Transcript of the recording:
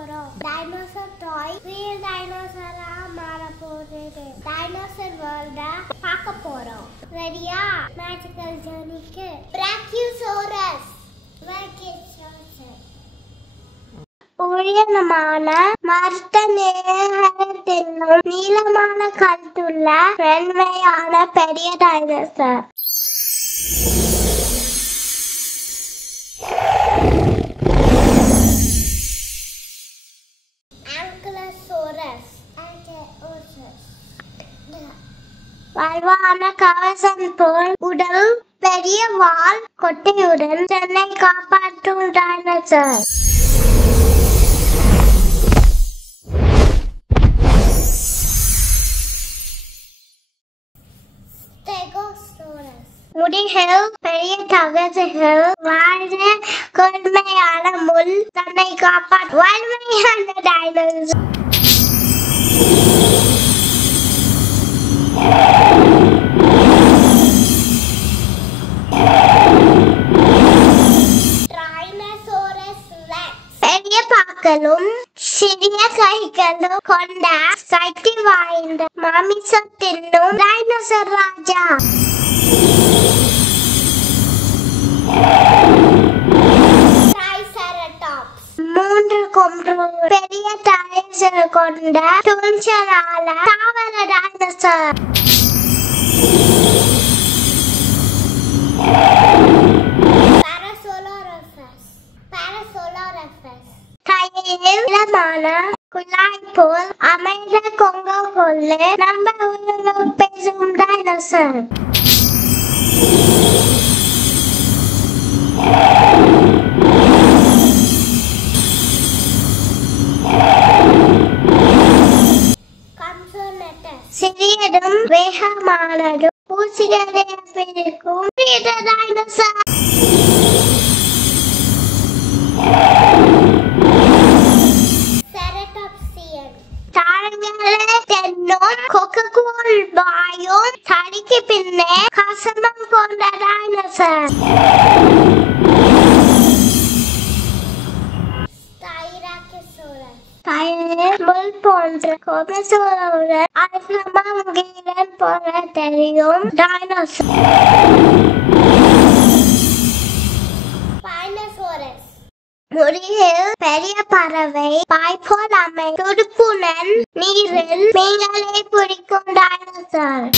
போறோம். டைனோசர் டாய் ரியல் டைனோசரா மாற போகுது. டைனோசர் வேர்ல்ட பார்க்க போறோம். ரெடியா? மேஜிக்கல் ஜர்னிக்கு. Brachiosaurus. உயரமான மரத்த நேரத்திலும் நீளமான கழுத்துள்ள வெண்மையான பெரிய டைனோசர். வலுவான கவசம் போல் உடல், பெரிய வால் கொட்டையுடன் தன்னை காப்பாற்றும் டைனோசர். முடிகள், பெரிய தகடுகள், வாழ கொடுமையான முள், தன்னை காப்பாற்றும் வலிமையான டைனோசர். பெரிய பாக்களும் சிறிய கைகளும் கொண்ட சக்தி வாய்ந்த மாமிசம் தின்னும் டைனோசர் ராஜா. மூன்று கொம்புகள் பெரிய டைனோசர் கொண்ட துணிச்சலான தாவர டைனோசர். கையிலான குழாய் போல் அமைந்த கொங்கை கொள்ள நம்ம உலகம் பேசும் டைனோசர். சிறியதும் வேகமானதும் பூச்சிகளை பிடிக்கும் டைனோசர். கொக்கோல் வாயும் தடிக்கு பின்னே கசமம் கொண்ட டைனோசர். முள் போன்ற கொம்புகளுடன் அகலமாகிரன் போல தெரியும் டைனோசர். முடியில் பெரிய பறவை பாய் போல் அமை துடுப்புடன் நீரில் மீன்களை பிடிக்கும் டைனோசர்.